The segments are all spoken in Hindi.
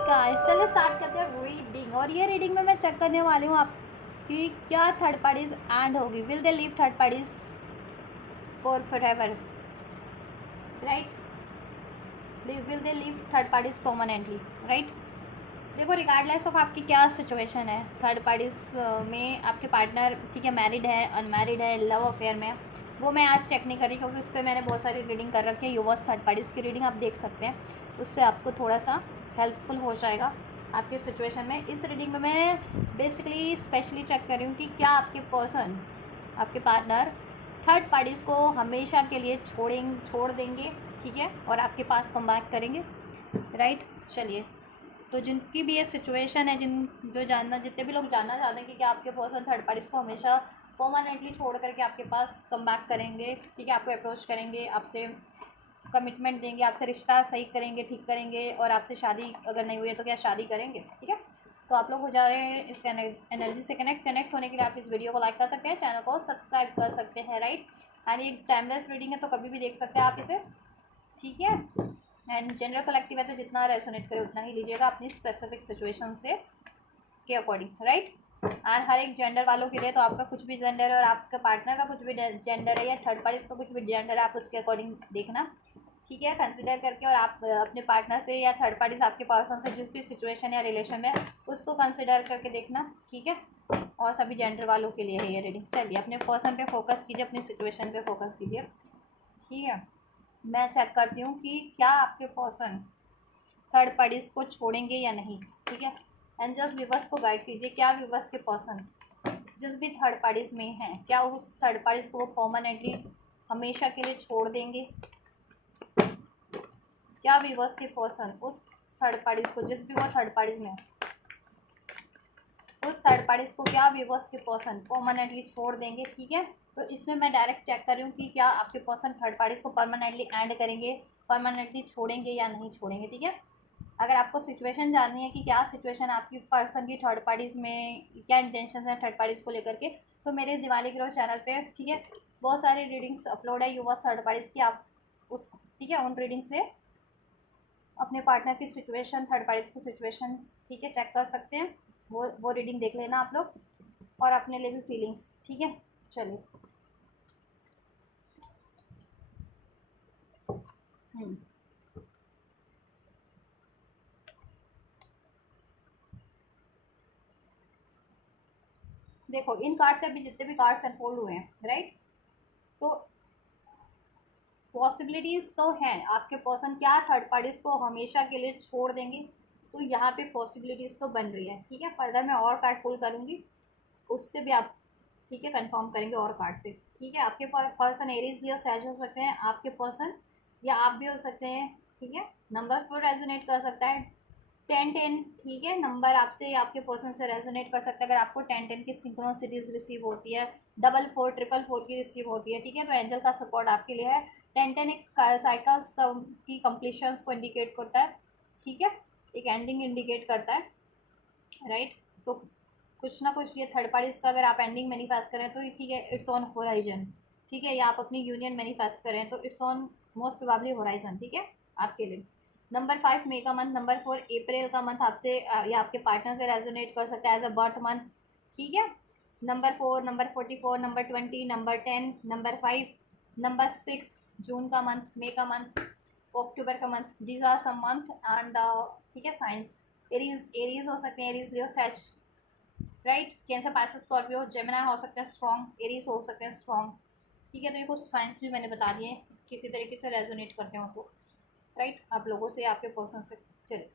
गाइस चलो स्टार्ट करते हैं रीडिंग। और ये रीडिंग में मैं चेक करने वाली हूँ आपकी क्या थर्ड पार्टीज एंड होगी। Will they leave third parties for forever, right? Will they leave third parties permanently, right? देखो, रिगार्डलेस ऑफ आपकी क्या सिचुएशन है थर्ड पार्टीज में, आपके पार्टनर ठीक है, मैरिड है, अनमैरिड है, लव अफेयर में, वो मैं आज चेक नहीं कर रही क्योंकि उस पर मैंने बहुत सारी रीडिंग कर रखी है। यूवर्स थर्ड पार्टीज़ की रीडिंग आप देख सकते हैं, उससे आपको थोड़ा सा हेल्पफुल हो जाएगा आपके सिचुएशन में। इस रीडिंग में मैं बेसिकली स्पेशली चेक कर रही हूँ कि क्या आपके पर्सन, आपके पार्टनर थर्ड पार्टीज़ को हमेशा के लिए छोड़ देंगे, ठीक है, और आपके पास कम बैक करेंगे, राइट? चलिए, तो जिनकी भी ये सिचुएशन है, जितने भी लोग जानना चाहते हैं कि क्या आपके पर्सन थर्ड पार्टीज़ को हमेशा परमानेंटली छोड़ करके आपके पास कम बैक करेंगे, ठीक है, आपको अप्रोच करेंगे, आपसे कमिटमेंट देंगे, आपसे रिश्ता सही करेंगे, ठीक करेंगे, और आपसे शादी अगर नहीं हुई है तो क्या शादी करेंगे, ठीक है? तो आप लोग हो जा रहे हैं इस एनर्जी से कनेक्ट होने के लिए आप इस वीडियो को लाइक कर सकते हैं, चैनल को सब्सक्राइब कर सकते हैं, राइट? एंड ये टाइमलेस रीडिंग है तो कभी भी देख सकते हैं आप इसे, ठीक है? एंड जनरल कलेक्टिव है तो जितना रेसोनेट करे उतना ही लीजिएगा अपनी स्पेसिफिक सिचुएशन से के अकॉर्डिंग, राइट? एंड हर एक जेंडर वालों के लिए, तो आपका कुछ भी जेंडर है और आपके पार्टनर का कुछ भी जेंडर है या थर्ड पार्टी का कुछ भी जेंडर है, आप उसके अकॉर्डिंग देखना, ठीक है, कंसिडर करके। और आप अपने पार्टनर से या थर्ड पार्टी से, आपके पर्सन से जिस भी सिचुएशन या रिलेशन में, उसको कंसिडर करके देखना, ठीक है? और सभी जेंडर वालों के लिए है ये रीडिंग। चलिए, अपने पर्सन पे फोकस कीजिए, अपनी सिचुएशन पे फोकस कीजिए, ठीक है? मैं चेक करती हूँ कि क्या आपके पर्सन थर्ड पार्टीज को छोड़ेंगे या नहीं, ठीक है? एंड जस्ट व्यूवर्स को गाइड कीजिए, क्या व्यूवर्स के पर्सन जिस भी थर्ड पार्टीज में हैं, क्या उस थर्ड पार्टीज को वो परमानेंटली हमेशा के लिए छोड़ देंगे? क्या व्यूवर्स के पर्सन उस थर्ड पार्टीज को, जिस भी वो थर्ड पार्टीज में, उस थर्ड पार्टीज को क्या व्यूवर्स के पर्सन परमानेंटली छोड़ देंगे, ठीक है? तो इसमें मैं डायरेक्ट चेक कर रही हूँ कि क्या आपके पर्सन थर्ड पार्टीज को परमानेंटली एंड करेंगे, परमानेंटली छोड़ेंगे या नहीं छोड़ेंगे, ठीक है? अगर आपको सिचुएशन जाननी है कि क्या सिचुएशन आपकी पर्सन की थर्ड पार्टीज में, क्या इंटेंशन है थर्ड पार्टीज को लेकर के, तो मेरे दिवाली ग्रो चैनल पे, ठीक है, बहुत सारी रीडिंग्स अपलोड है यूवर्स थर्ड पार्टीज की। आप उस, ठीक है, उन रीडिंग से अपने पार्टनर की सिचुएशन, थर्ड पार्टीज की सिचुएशन, ठीक है, चेक कर सकते हैं। वो रीडिंग देख लेना आप लोग, और अपने लिए भी फीलिंग्स, ठीक है? चलिए, देखो, इन कार्ड से अभी जितने भी कार्ड्स अनफोल्ड हुए हैं, राइट, तो पॉसिबिलिटीज़ तो हैं, आपके पर्सन क्या थर्ड पार्टीज को हमेशा के लिए छोड़ देंगे, तो यहाँ पे पॉसिबिलिटीज़ तो बन रही है, ठीक है? फर्दर मैं और कार्ड पुल करूँगी, उससे भी आप, ठीक है, कंफर्म करेंगे और कार्ड से, ठीक है? आपके पर्सन एरीज भी और सैज हो सकते हैं, आपके पर्सन या आप भी हो सकते हैं, ठीक है? नंबर 4 रेजोनेट कर सकता है, 10-10, ठीक है, नंबर आपसे या आपके पर्सन से रेजोनेट कर सकता है। अगर आपको 10-10 की सिंक्रोसिटीज रिसीव होती है, 4-4, 4-4 की रिसीव होती है, ठीक है, तो एंजल का सपोर्ट आपके लिए है। 10-10 एक साइकिल्स की कंप्लीशंस को इंडिकेट करता है, ठीक है, एक एंडिंग इंडिकेट करता है, राइट? तो कुछ ना कुछ ये थर्ड पार्टीज का अगर आप एंडिंग मैनिफेस्ट करें तो ठीक है, इट्स ऑन होराइजन, ठीक है, या आप अपनी यूनियन मैनिफेस्ट करें तो it's on most probably horizon, ठीक है, आपके लिए। नंबर 5 मई का मंथ, नंबर 4 अप्रैल का मंथ आपसे या आपके पार्टनर से रेजोनेट कर सकता है एज अ बर्थ मंथ, ठीक है? Number 4, number 44, number 20, number 10, number 5, number 6 जून का मंथ, मई का मंथ, अक्टूबर का month, these are some month and, ठीक है, साइंस। एरीज हो सकते हैं, एरीज लियो सैच, right? Cancer, Pisces, Scorpio, Gemini हो सकते हैं स्ट्रॉन्ग, एरीज हो सकते हैं स्ट्रॉन्ग, ठीक है? तो ये कुछ साइंस भी मैंने बता दिए, किसी तरीके से रेजोनेट करते हो तो, राइट, आप लोगों से, आपके पर्सन से। चलिए,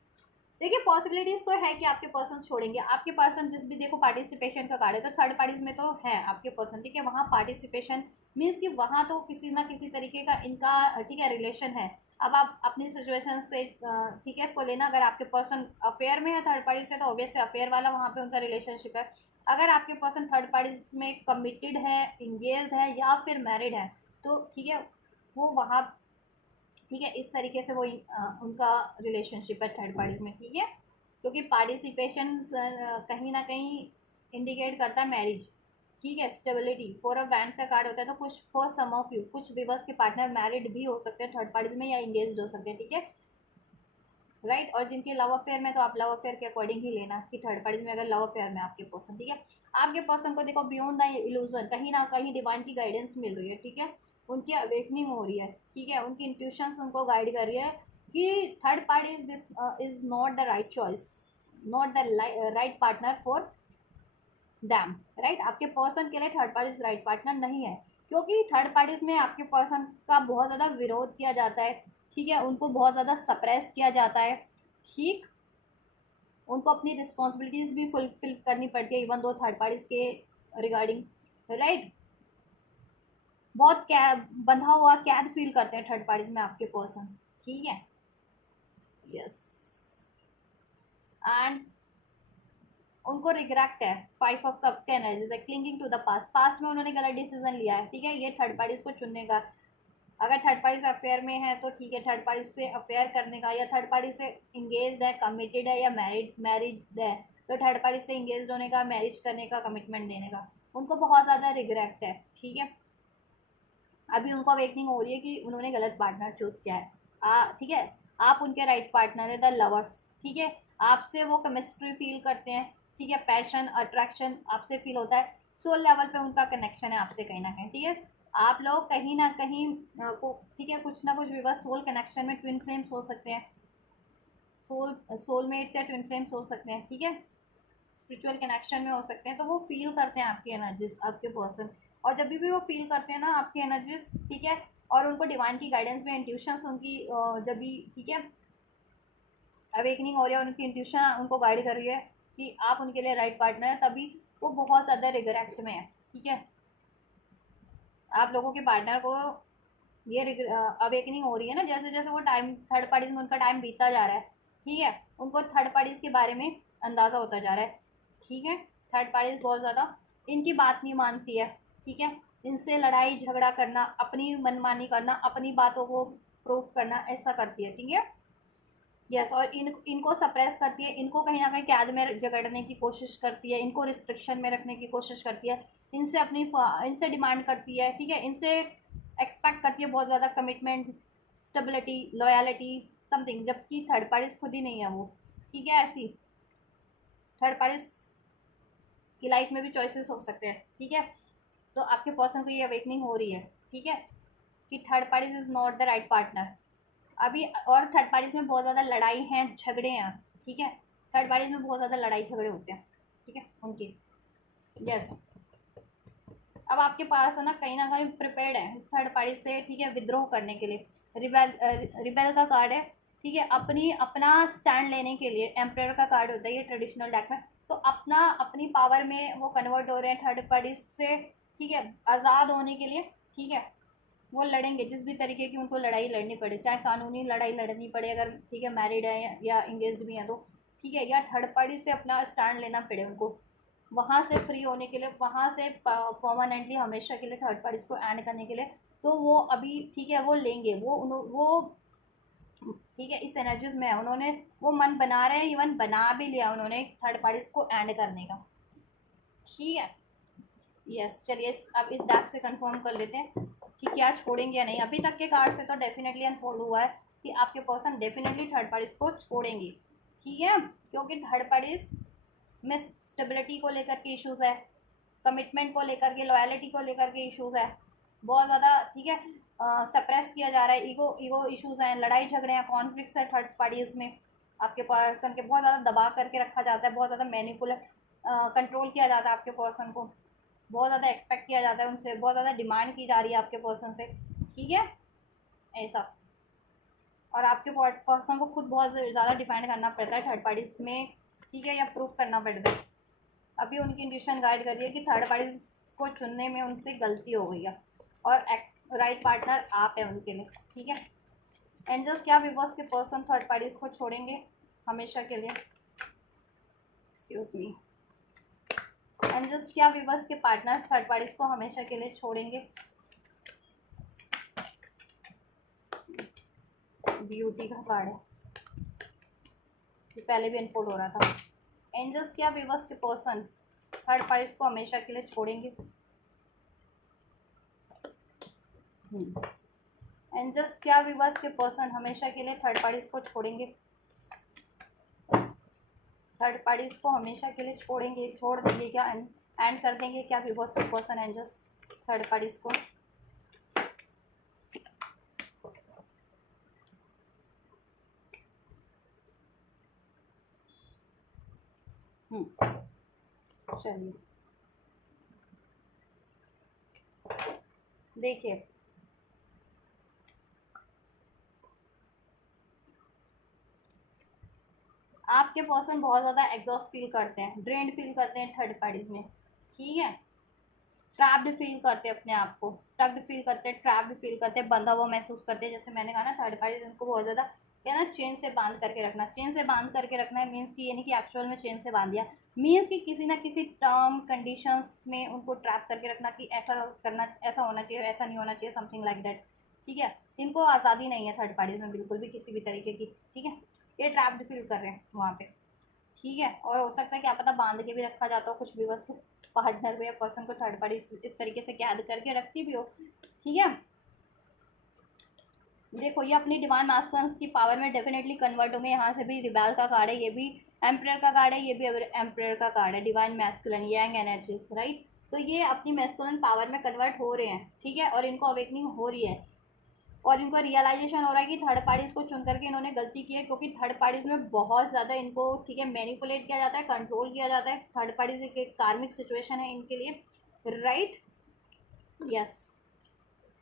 देखिए, पॉसिबिलिटीज तो है कि आपके पर्सन छोड़ेंगे। आपके पर्सन जिस भी, देखो, पार्टिसिपेशन का कार्ड है, तो थर्ड पार्टीज में तो है आपके पर्सन, ठीक है, वहाँ पार्टिसिपेशन मीन्स कि वहाँ तो किसी ना किसी तरीके का इनका, ठीक है, रिलेशन है। अब आप अपनी सिचुएशन से, ठीक है, इसको लेना, अगर आपके पर्सन अफेयर में है थर्ड पार्टी से तो ऑब्वियसली अफेयर वाला वहाँ पे उनका रिलेशनशिप है। अगर आपके पर्सन थर्ड पार्टीज में कमिटेड है, इंगेज है, या फिर मैरिड है, तो ठीक है, वो वहाँ, ठीक है, इस तरीके से वो उनका रिलेशनशिप है थर्ड पार्टीज में, ठीक है? क्योंकि पार्टिसिपेशन कहीं ना कहीं इंडिकेट करता है मैरिज, ठीक है, स्टेबिलिटी। फोर ऑफ बैंड्स का कार्ड होता है, तो कुछ, फॉर सम ऑफ यू, कुछ विवर्स के पार्टनर मैरिड भी हो सकते हैं थर्ड पार्टीज में या इंगेज हो सकते हैं, ठीक है, राइट। और जिनके लव अफेयर में, तो आप लव अफेयर के अकॉर्डिंग ही लेना कि थर्ड पार्टीज में अगर लव अफेयर में आपके पर्सन, ठीक है, आपके पर्सन को देखो बियॉन्ड द इल्यूजन कहीं ना कहीं डिवाइन की गाइडेंस मिल रही है, ठीक है, उनकी अवेकनिंग हो रही है, ठीक है, उनकी इंट्यूशंस उनको गाइड कर रही है कि third party is this is not the right choice, not the right partner for them, right. आपके पर्सन के लिए थर्ड पार्टी राइट पार्टनर नहीं है, क्योंकि थर्ड पार्टीज में आपके पर्सन का बहुत ज़्यादा विरोध किया जाता है, ठीक है, उनको बहुत ज़्यादा सप्रेस किया जाता है, ठीक, उनको अपनी रिस्पॉन्सिबिलिटीज भी फुलफिल करनी पड़ती है इवन दो थर्ड पार्टीज के रिगार्डिंग, राइट। बहुत बंधा हुआ कैद फील करते हैं थर्ड पार्टीज में आपके पर्सन, ठीक है, यस। एंड उनको रिग्रेट है, 5 ऑफ कप्स का एनर्जी है, clinging to the past, past में उन्होंने गलत डिसीजन लिया है, ठीक है, ये थर्ड पार्टीज को चुनने का, अगर थर्ड पार्टी अफेयर में है तो ठीक है, थर्ड पार्टी से अफेयर करने का, या थर्ड पार्टी से इंगेज है, कमिटेड है, या मैरिड है, तो थर्ड पार्टी से इंगेज होने का, मैरिज करने का, कमिटमेंट देने का उनको बहुत ज़्यादा रिग्रेट है, ठीक है। अभी उनको अवेकनिंग हो रही है कि उन्होंने गलत पार्टनर चूज किया है, ठीक है, आप उनके राइट पार्टनर है, द लवर्स, ठीक है, आपसे वो केमिस्ट्री फील करते हैं, ठीक है, पैशन अट्रैक्शन आपसे फील होता है, सोल लेवल पे उनका कनेक्शन है आपसे कहीं ना कहीं, ठीक है, आप लोग कहीं ना कहीं को, ठीक है, कुछ ना कुछ विवाह सोल कनेक्शन में ट्विन फ्लेम्स हो सकते हैं, सोलमेट्स या ट्विन फ्लेम्स हो सकते हैं, ठीक है, स्पिरिचुअल कनेक्शन में हो सकते हैं, तो वो फील करते हैं आपकी एनर्जीज, आपके पर्सन, और जब भी वो फील करते हैं ना आपकी एनर्जीज, ठीक है, और उनको डिवाइन की गाइडेंस में इंट्यूशंस उनकी जब भी, ठीक है, अवेकनिंग हो रही है, उनकी इंट्यूशन उनको गाइड कर रही है कि आप उनके लिए राइट पार्टनर है, तभी वो बहुत ज़्यादा रिग्रेट में है, ठीक है, आप लोगों के पार्टनर को ये अवेकनिंग हो रही है ना, जैसे जैसे वो टाइम थर्ड पार्टीज में उनका टाइम बीतता जा रहा है, ठीक है, उनको थर्ड पार्टीज के बारे में अंदाज़ा होता जा रहा है, ठीक है, थर्ड पार्टीज बहुत ज़्यादा इनकी बात नहीं मानती है, ठीक है, इनसे लड़ाई झगड़ा करना, अपनी मनमानी करना, अपनी बातों को प्रूफ करना, ऐसा करती है, ठीक है, यस। और इनको सप्रेस करती है, इनको कहीं ना कहीं कैद में जकड़ने की कोशिश करती है, इनको रिस्ट्रिक्शन में रखने की कोशिश करती है, इनसे अपनी इनसे डिमांड करती है, ठीक है, इनसे एक्सपेक्ट करती है बहुत ज़्यादा कमिटमेंट, स्टेबिलिटी, लॉयलिटी, समथिंग, जबकि थर्ड पार्टीज खुद ही नहीं है वो, ठीक है, ऐसी थर्ड पार्टीज की लाइफ में भी चॉइसेस हो सकते हैं, ठीक है, तो आपके पर्सन को ये अवेकनिंग हो रही है, ठीक है, कि third parties is not the right partner अभी, और थर्ड पार्टीज में बहुत ज़्यादा लड़ाई हैं, झगड़े हैं, ठीक है, थर्ड पार्टीज में बहुत ज़्यादा लड़ाई झगड़े होते हैं, ठीक है, उनके, यस। अब आपके पास है ना कहीं प्रिपेयर्ड है इस थर्ड पार्टी से, ठीक है, विद्रोह करने के लिए, रिबेल का कार्ड है, ठीक है, अपना स्टैंड लेने के लिए, एम्पायर का कार्ड होता है ये ट्रेडिशनल डेक में, तो अपनी पावर में वो कन्वर्ट हो रहे हैं थर्ड पार्टी से, ठीक है, आज़ाद होने के लिए, ठीक है, वो लड़ेंगे जिस भी तरीके की उनको लड़ाई लड़नी पड़े, चाहे कानूनी लड़ाई लड़नी पड़े, अगर ठीक है मैरिड है या इंगेज भी हैं तो, ठीक है, या थर्ड पार्टी से अपना स्टैंड लेना पड़े उनको, वहाँ से फ्री होने के लिए, वहाँ से परमानेंटली हमेशा के लिए थर्ड पार्टीज को एंड करने के लिए, तो वो अभी, ठीक है, वो लेंगे, वो ठीक है, इस एनर्जीज में है, उन्होंने वो मन बना रहे हैं, इवन बना भी लिया उन्होंने थर्ड पार्टी को एंड करने का, ठीक है, यस। चलिए अब इस डेक से कंफर्म कर लेते हैं कि क्या छोड़ेंगे या नहीं, अभी तक के कार्ड से तो डेफिनेटली अनफोल्ड हुआ है कि आपके पर्सन डेफिनेटली थर्ड पार्टीज को छोड़ेंगे, ठीक है, क्योंकि थर्ड पार्टीज में स्टेबिलिटी को लेकर के इश्यूज है, कमिटमेंट को लेकर के, लॉयलिटी को लेकर के इश्यूज है, बहुत ज़्यादा, ठीक है, सप्रेस किया जा रहा है, ईगो ईगो इश्यूज हैं, लड़ाई झगड़े हैं, कॉन्फ्लिक्ट्स है थर्ड पार्टीज में, आपके पर्सन के बहुत ज़्यादा दबा करके रखा जाता है, बहुत ज़्यादा मैनिपुलेट कंट्रोल किया जाता है आपके पर्सन को, बहुत ज़्यादा एक्सपेक्ट किया जाता है उनसे, बहुत ज़्यादा डिमांड की जा रही है आपके पर्सन से, ठीक है, ऐसा, और आपके पर्सन को खुद बहुत ज़्यादा डिफाइंड करना पड़ता है थर्ड पार्टीज में, ठीक है, या प्रूफ करना पड़ता है, अभी उनकी इंट्यूशन गाइड कर रही है कि थर्ड पार्टीज को चुनने में उनसे गलती हो गई है, और राइट पार्टनर आप है उनके लिए, ठीक है। एंजल्स क्या विवर्स के पर्सन थर्ड पार्टीज को छोड़ेंगे हमेशा के लिए, एक्सक्यूज मी, एंजल्स क्या विवर्स के पार्टनर थर्ड पार्टीज को हमेशा के लिए छोड़ेंगे, ब्यूटी का कार्ड है, ये पहले भी अनफोल्ड हो रहा था, एंजल्स क्या विवर्स के पर्सन थर्ड पार्टीज को हमेशा के लिए छोड़ेंगे, एंजल्स क्या विवर्स के पर्सन हमेशा के लिए थर्ड पार्टीज को छोड़ेंगे, थर्ड पार्टीज को हमेशा के लिए छोड़ेंगे, छोड़ देंगे क्या, एंड कर देंगे क्या because person and just third parties को? चलिए देखिए, आपके पर्सन बहुत ज़्यादा एग्जॉस्ट फील करते हैं, ड्रेन्ड फील करते हैं थर्ड पार्टीज में, ठीक है, ट्रैप्ड फील करते हैं अपने आप को, स्टक्ड फील करते हैं, ट्रैप्ड फील करते हैं, बंधा हुआ महसूस करते हैं। जैसे मैंने कहा ना, थर्ड पार्टीज उनको बहुत ज़्यादा क्या ना, चेन से बांध करके रखना, चेन से बांध करके रखना है मीन्स कि ये नहीं कि एक्चुअल में चेन से बांध दिया, मीन्स कि किसी ना किसी टर्म कंडीशंस में उनको ट्रैप करके रखना कि ऐसा करना, ऐसा होना चाहिए, ऐसा नहीं होना चाहिए, समथिंग लाइक दैट, ठीक है। इनको आज़ादी नहीं है थर्ड पार्टीज में बिल्कुल भी किसी भी तरीके की, ठीक है, ये ट्रैप्ड फील कर रहे हैं वहाँ पे, ठीक है। और हो सकता है क्या पता बांध के भी रखा जाता हो कुछ भी, बस पार्टनर को या पर्सन को थर्ड पार्टी इस तरीके से कैद करके रखती भी हो, ठीक है। देखो ये अपनी डिवाइन मास्कुलिन्स की पावर में डेफिनेटली कन्वर्ट होंगे। यहाँ से भी रिबेल का कार्ड है, ये भी एम्परर का कार्ड है, ये भी एम्परर का कार्ड है, divine masculine young energies, right. तो ये अपनी मैस्कुलिन पावर में कन्वर्ट हो रहे हैं, ठीक है, और इनको अवेकनिंग हो रही है, और इनको रियलाइजेशन हो रहा है कि थर्ड पार्टीज को चुन करके इन्होंने गलती की है, क्योंकि थर्ड पार्टीज में बहुत ज़्यादा इनको, ठीक है, मैनिपुलेट किया जाता है, कंट्रोल किया जाता है। थर्ड पार्टीज एक कार्मिक सिचुएशन है इनके लिए, राइट, यस।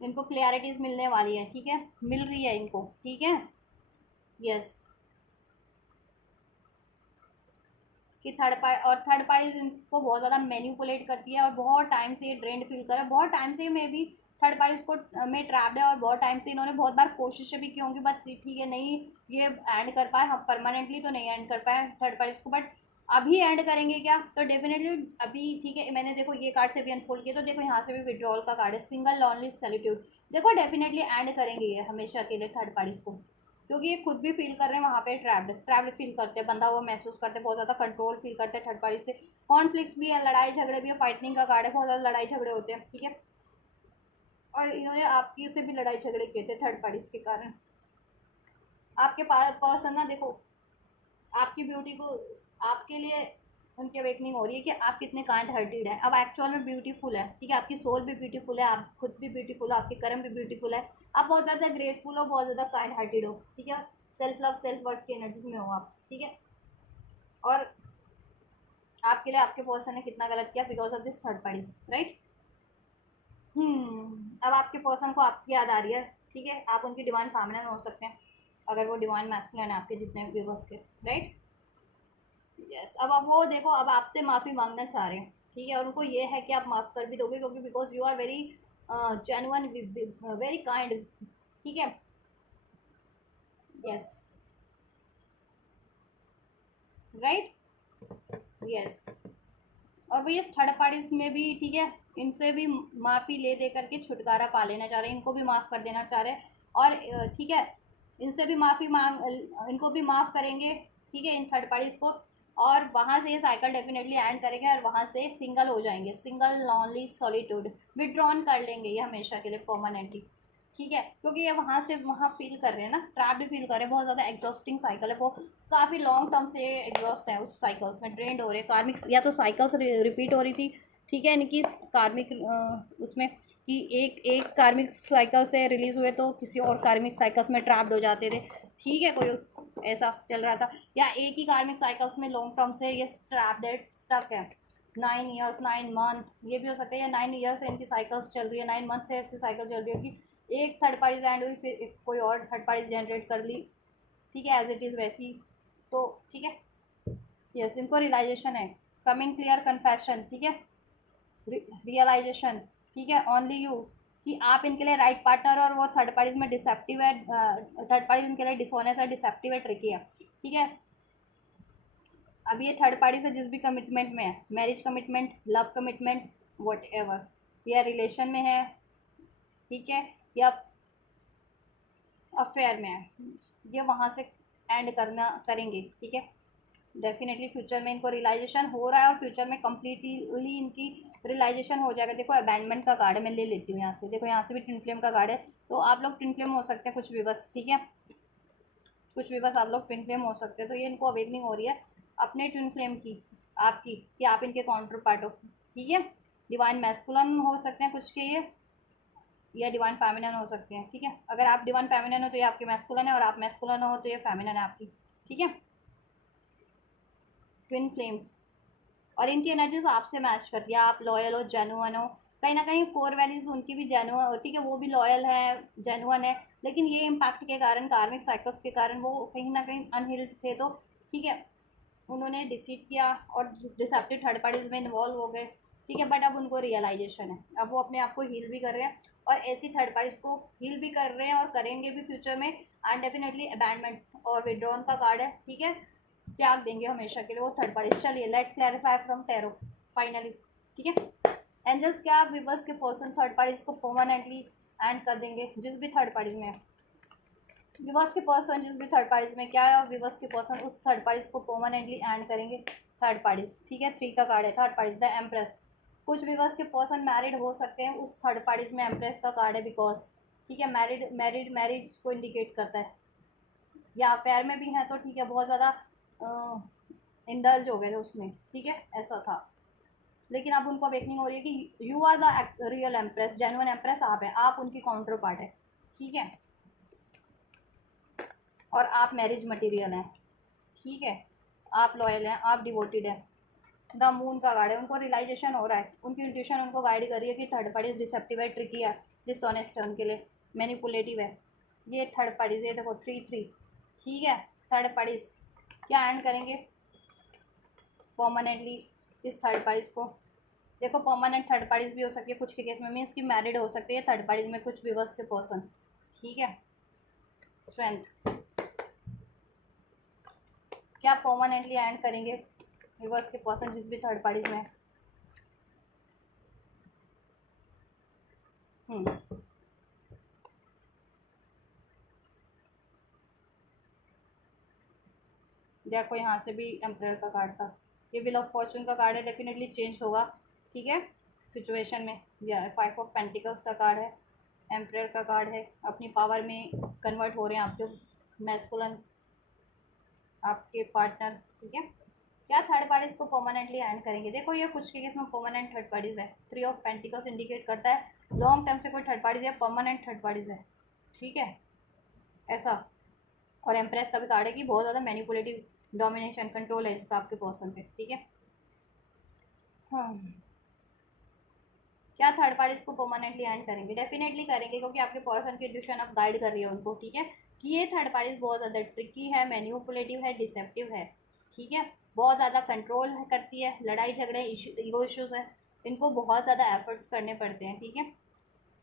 इनको क्लियरिटीज मिलने वाली है, ठीक है, मिल रही है इनको, ठीक है, यस। कि थर्ड पार्टीज इनको बहुत ज़्यादा मैनिपुलेट करती है, और बहुत टाइम से ये ड्रेंड फील कर रहा है, बहुत टाइम से मे बी थर्ड पार्टीज को में ट्रैप्ड है, और बहुत टाइम से इन्होंने बहुत बार कोशिशें भी की होंगी, बट ठीक है नहीं ये एंड कर पाए, हम परमानेंटली तो नहीं एंड कर पाए थर्ड पार्टीज को, बट अभी एंड करेंगे क्या, तो डेफिनेटली अभी, ठीक है। मैंने देखो ये कार्ड से भी अनफोल्ड किया, तो देखो यहाँ से भी विड्रॉल का कार्ड है, सिंगल लॉनली सॉलिट्यूड, देखो डेफिनेटली एंड करेंगे ये हमेशा के लिए थर्ड पार्टीज को, क्योंकि ये खुद भी फील कर रहे हैं वहाँ पे, ट्रैप्ड फील करते हैं, बंधा हुआ महसूस करते हैं, बहुत ज़्यादा कंट्रोल फील करते हैं थर्ड पार्टी से, कॉन्फ्लिक्ट्स भी है, लड़ाई झगड़े भी है, फाइटिंग का कार्ड है, बहुत ज़्यादा लड़ाई झगड़े होते हैं, ठीक है। और इन्होंने आपकी से भी लड़ाई झगड़े किए थे थर्ड पार्टीज के कारण। आपके पर्सन ना देखो, आपकी ब्यूटी को, आपके लिए उनकी अवेकनिंग हो रही है कि आप कितने काइंड हार्टेड हैं, अब एक्चुअल में ब्यूटीफुल है, ठीक है, आपकी सोल भी ब्यूटीफुल है, आप खुद भी ब्यूटीफुल हो, आपके कर्म भी ब्यूटीफुल है, आप बहुत ज़्यादा ग्रेसफुल हो, बहुत ज़्यादा काइंड हार्टेड हो, ठीक है, सेल्फ लव सेल्फ वर्थ की एनर्जीज में हो आप, ठीक है। और आपके लिए आपके पर्सन ने कितना गलत किया because of this third parties, right. अब आपके पर्सन को आपकी याद आ रही है, ठीक है, आप उनकी डिवाइन फेमिनिन हो सकते हैं अगर वो डिवाइन मैस्कुलिन है आपके जितने व्यूवर्स के, राइट, यस। अब आप वो देखो, अब आपसे माफ़ी मांगना चाह रहे हैं, ठीक है, और उनको ये है कि आप माफ़ कर भी दोगे, क्योंकि because you are very genuine, very kind, ठीक है, यस, राइट, यस। और वो ये थर्ड पार्टीज में भी, ठीक है, इनसे भी माफ़ी ले दे करके छुटकारा पा लेना चाह रहे हैं, इनको भी माफ़ कर देना चाह रहे हैं, और ठीक है, इनसे भी माफ़ी मांग, इनको भी माफ़ करेंगे, ठीक है, इन थर्ड पार्टीज को, और वहाँ से ये साइकिल डेफिनेटली एंड करेंगे, और वहाँ से सिंगल हो जाएंगे, सिंगल लॉनली सॉलिट्यूड विड्रॉन कर लेंगे ये हमेशा के लिए परमानेंटली, ठीक है, क्योंकि ये वहाँ से वहाँ फील कर रहे हैं ना, ट्रैप्ड फील कर रहे हैं, बहुत ज़्यादा एग्जॉस्टिंग साइकिल है वो, काफ़ी लॉन्ग टर्म से एग्जॉस्ट है उस साइकिल्स में, ड्रेन्ड हो रहे हैं, कार्मिक या तो साइकिल्स रिपीट हो रही थी, ठीक है, इनकी कार्मिक उसमें कि एक एक कार्मिक साइकिल से रिलीज हुए तो किसी और कार्मिक साइकिल्स में ट्रैप्ड हो जाते थे, ठीक है, कोई ऐसा चल रहा था, या एक ही कार्मिक साइकिल्स में लॉन्ग टर्म से ये ट्रैप्ड स्टक है, 9 ईयर्स 9 मंथ, ये भी हो सकता है, या 9 ईयर्स से इनकी साइकिल्स चल रही है, 9 मंथ से ऐसी साइकिल चल रही है कि एक थर्ड पार्टी एंड हुई, फिर कोई और थर्ड पार्टी जनरेट कर ली, ठीक है, एज इट इज़ वैसी, तो ठीक है, यस। इनको रियलाइजेशन है, कमिंग क्लियर कन्फेशन, ठीक है, रियलाइजेशन, ठीक है, ओनली यू, कि आप इनके लिए राइट पार्टनर, और वो थर्ड पार्टीज में डिसेप्टिव है, थर्ड पार्टीज इनके लिए डिसऑनेस्ट है, डिसेप्टिव है, ट्रिकी है, ठीक है। अब ये थर्ड पार्टी से जिस भी कमिटमेंट में है, marriage commitment, love commitment, what ever, या रिलेशन में है, ठीक है, या अफेयर में है, ये वहाँ से एंड करना करेंगे, ठीक है, डेफिनेटली फ्यूचर में इनको रियलाइजेशन हो रहा है, और फ्यूचर में कम्प्लीटली इनकी रियलाइजेशन हो जाएगा। देखो अबैंडमेंट का कार्ड है, मैं ले लेती हूँ यहाँ से, देखो यहाँ से भी ट्विन फ्लेम का कार्ड है, तो आप लोग ट्विन फ्लेम हो सकते हैं कुछ भी बस, ठीक है, कुछ भी बस आप लोग ट्विन फ्लेम हो सकते हैं, तो ये इनको अवेकनिंग हो रही है। अपने ट्विन फ्लेम की, आपकी, कि आप इनके काउंटर पार्ट हो, ठीक है। डिवाइन मैस्कुलिन हो सकते हैं कुछ के ये, या डिवाइन फेमिनिन हो सकते हैं, ठीक है। अगर आप डिवाइन फेमिनिन हो तो ये आपके मैस्कुलिन है, और आप मैस्कुलिन हो तो ये फेमिनिन है आपकी, ठीक है। ट्विन फ्लेम्स, और इनकी एनर्जीज आपसे मैच करती है। आप लॉयल हो, जेन्युइन हो, कहीं ना कहीं कोर वैल्यूज उनकी भी जेन्युइन, ठीक है, वो भी लॉयल है, जेन्युइन है, लेकिन ये इम्पैक्ट के कारण, कार्मिक साइकिल्स के कारण वो कहीं ना कहीं अनहील्ड थे, तो ठीक है, उन्होंने डिसीव किया और डिसेप्टिव थर्ड पार्टीज में इन्वॉल्व हो गए, ठीक है। बट अब उनको रियलाइजेशन है, अब वो अपने आप को हील भी कर रहे हैं, और ऐसी थर्ड पार्टीज को हील भी कर रहे हैं और करेंगे भी फ्यूचर में। एंड डेफिनेटली अबैंडमेंट और विड्रॉन का कार्ड है, ठीक है, त्याग देंगे हमेशा के लिए वो थर्ड पार्टी। चलिए let's clarify from tarot finally, ठीक है। एंजल्स क्या आप विवर्स के पर्सन थर्ड पार्टीज को परमानेंटली एंड कर देंगे, जिस भी थर्ड पार्टीज में विवर्स के पर्सन, जिस भी थर्ड पार्टीज में क्या है, विवर्स के पर्सन उस थर्ड पार्टीज को परमानेंटली एंड करेंगे थर्ड पार्टीज, ठीक है। 3 का कार्ड है थर्ड पार्टीज, द एम्प्रेस। कुछ विवर्स के पर्सन मैरिड हो सकते हैं उस थर्ड पार्टीज में, एम्प्रेस का कार्ड है बिकॉज, ठीक है, मैरिज को इंडिकेट करता है, या अफेयर में भी हैं तो ठीक है, बहुत ज़्यादा इंडल्ज हो गए थे उसमें, ठीक है, ऐसा था। लेकिन अब उनको अवेकनिंग हो रही है कि you are the real empress, genuine empress आप हैं, आप उनकी काउंटर पार्ट है, ठीक है, और आप मैरिज मटेरियल हैं, ठीक है, आप लॉयल हैं, आप डिवोटेड हैं। द मून का गाइड है, उनको रियलाइजेशन हो रहा है, उनकी इंट्यूशन उनको गाइड कर रही है कि थर्ड पार्टी डिसेप्टिव है, ट्रिकी है, डिसऑनेस्ट है उनके लिए, मैनिपुलेटिव है। ये थर्ड पार्टी, ये देखो 3-3, ठीक है। थर्ड पार्टीज क्या एंड करेंगे परमानेंटली इस थर्ड पार्टीज को। देखो परमानेंट थर्ड पार्टीज भी हो सकती है कुछ के केस में, मीन्स कि मैरिड हो सकती है थर्ड पार्टीज में कुछ विवर्स के पर्सन, ठीक है। स्ट्रेंथ क्या परमानेंटली एंड करेंगे विवर्स के पर्सन जिस भी थर्ड पार्टीज में। देखो यहाँ से भी एम्प्रेयर का कार्ड था, ये व्हील ऑफ फॉर्चून का कार्ड है, डेफिनेटली चेंज होगा, ठीक है, सिचुएशन में। या 5 ऑफ पेंटिकल्स का कार्ड है, एम्प्रेयर का कार्ड है, अपनी पावर में कन्वर्ट हो रहे हैं आपके मैस्कुलिन, आपके पार्टनर, ठीक है। क्या थर्ड पार्टीज को परमानेंटली एंड करेंगे। देखो ये कुछ के केस में परमानेंट थर्ड पार्टीज है, 3 ऑफ पेंटिकल्स इंडिकेट करता है लॉन्ग टर्म से कोई थर्ड पार्टीज है, परमानेंट थर्ड पार्टीज है, ठीक है, ऐसा। और एम्प्रेस का भी कार्ड है कि बहुत ज़्यादा मैनिपुलेटिव डोमिनेशन कंट्रोल है इसका आपके पर्सन पे, ठीक है। हाँ, क्या थर्ड पार्टीज को परमानेंटली एंड करेंगे, डेफिनेटली करेंगे, क्योंकि आपके पर्सन की इंट्यूशन आप गाइड कर रही है उनको, ठीक है, कि ये थर्ड पार्टीज बहुत ज़्यादा ट्रिकी है, मैन्युपुलेटिव है, डिसेप्टिव है, ठीक है, बहुत ज़्यादा कंट्रोल करती है, लड़ाई झगड़े ईगो इश्यूज है, इनको बहुत ज़्यादा एफर्ट्स करने पड़ते हैं, ठीक है।